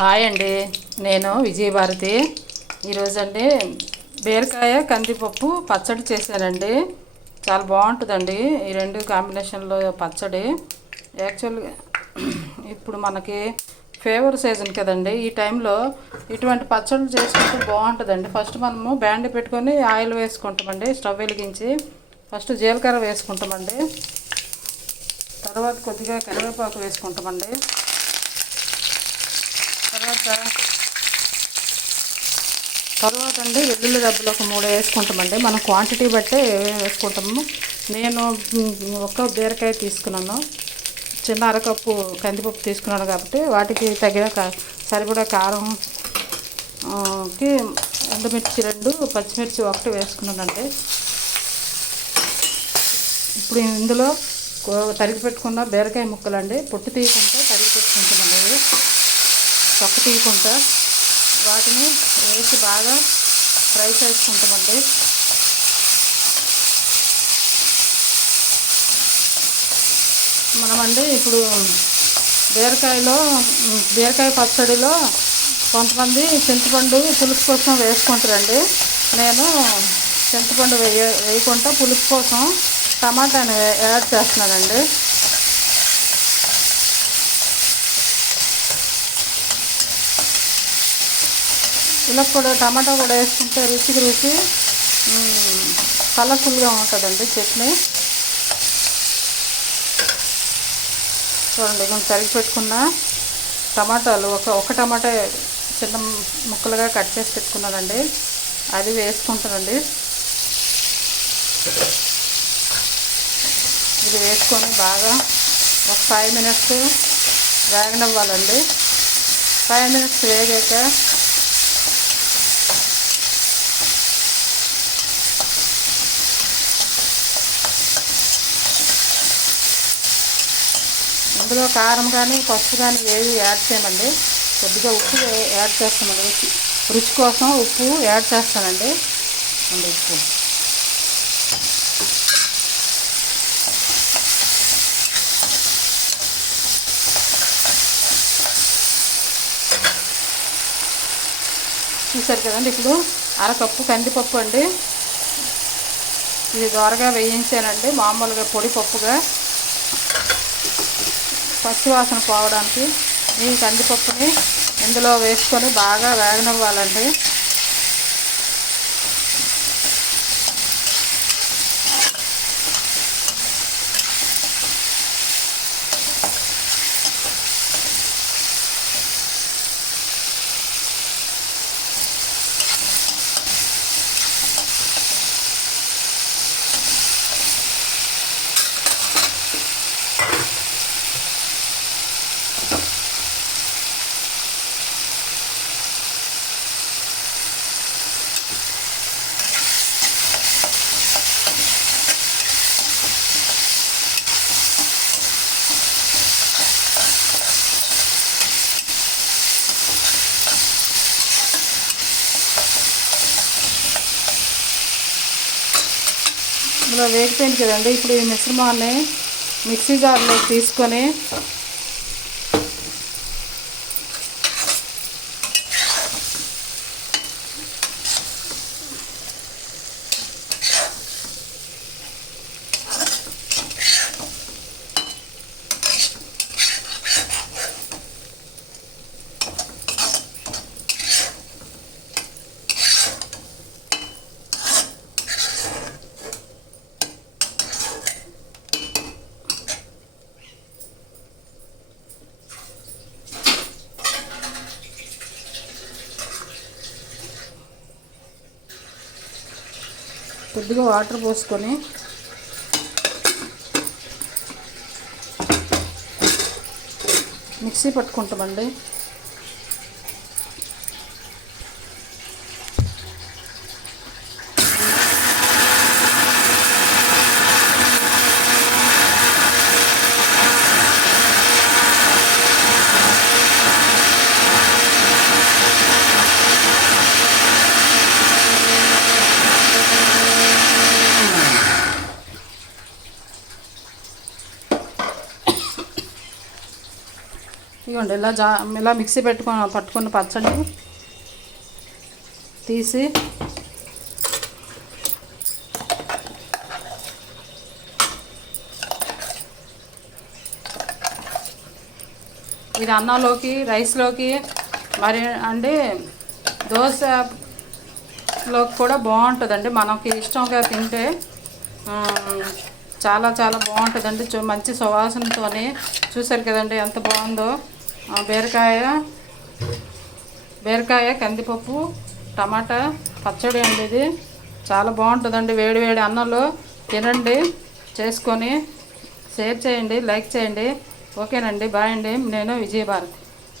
Hi అండి. నేను విజయభారతి. ఈరోజు అండి బీరకాయ కందిపప్పు పచ్చడి చేశానండి. చాలా బాగుంటుందండి ఈ రెండు కాంబినేషన్లో పచ్చడి. యాక్చువల్గా ఇప్పుడు మనకి ఫేవర్ సీజన్ కదండి, ఈ టైంలో ఇటువంటి పచ్చళ్ళు చేసుకుంటే బాగుంటుందండి. ఫస్ట్ మనము బ్యాండ్ పెట్టుకొని ఆయిల్ వేసుకుంటామండి. స్టవ్ వెలిగించి ఫస్ట్ జీలకర్ర వేసుకుంటామండి. తర్వాత కొద్దిగా కరివేపాకు వేసుకుంటామండి. తర్వాత అండి వెల్లుల్లి డబ్బులు ఒక 3 వేసుకుంటామండి. మనం క్వాంటిటీ బట్టే వేసుకుంటాము. నేను ఒక బీరకాయ తీసుకున్నాను, చిన్న అరకప్పు కందిపప్పు తీసుకున్నాను కాబట్టి వాటికి తగిన సరిపడా కారం కి ఎండుమిర్చి 2, పచ్చిమిర్చి 1 వేసుకున్నానండి. ఇప్పుడు ఇందులో తరిగి పెట్టుకున్న బీరకాయ ముక్కలండి, పొట్టు తీయకుండా తరిగి పెట్టుకుంటామండి. తొక్క తీయకుండా వాటిని వేసి బాగా ఫ్రై చేసుకుంటామండి. మనమండి ఇప్పుడు బీరకాయ పచ్చడిలో కొంతమంది చింతపండు పులుపు కోసం వేసుకుంటారండి. నేను చింతపండు వేయకుండా పులుపు కోసం టమాటాని యాడ్ చేస్తున్నానండి. ఇలా కూడా టమాటా కూడా వేసుకుంటే రుచి కలర్ఫుల్గా ఉంటుందండి చట్నీ. చూడండి, కొంచెం తరిగి పెట్టుకున్న టమాటాలు ఒక టమాటా చిన్న ముక్కలుగా కట్ చేసి పెట్టుకున్నానండి, అది వేసుకుంటానండి. ఇది వేసుకొని బాగా ఒక 5 మినిట్స్ వేగనివ్వాలండి. 5 మినిట్స్ వేగాక ఇందులో కారం కానీ పసుపు కానీ ఏవి యాడ్ చేయమండి. కొద్దిగా ఉప్పు యాడ్ చేస్తామండి. రుచి కోసం ఉప్పు యాడ్ చేస్తానండి. ఉప్పు చూసారు కదండి. ఇప్పుడు అరకప్పు కందిపప్పు అండి, ఇది దోరగా వేయించానండి. మామూలుగా పొడి పప్పుగా పచ్చివాసన పోవడానికి ఈ కందిపప్పుని ఇందులో వేసుకొని బాగా వేగనివ్వాలండి. ఇందులో వేగిపోయింది కదండి. ఇప్పుడు ఈ మిశ్రమాన్ని మిక్సీ జార్లోకి తీసుకొని కొద్దిగా వాటర్ పోసుకొని మిక్సీ పట్టుకుంటామండి. ఇక ఇదిగోండి ఇలా మిక్సీ పట్టుకున్న పచ్చడి తీసి ఇది అన్నంలోకి, రైస్లోకి, మరి అంటే దోశలోకి కూడా బాగుంటుందండి. మనకి ఇష్టంగా తింటే చాలా చాలా బాగుంటుందండి. మంచి సువాసనతో చూసారు కదండి ఎంత బాగుందో. బీరకాయ కందిపప్పు టమాటా పచ్చడి అండి. ఇది చాలా బాగుంటుందండి. వేడి వేడి అన్నంలో తినండి, చేసుకొని షేర్ చేయండి, లైక్ చేయండి. ఓకేనండి, బాయ్ అండి. నేను విజయభారతి.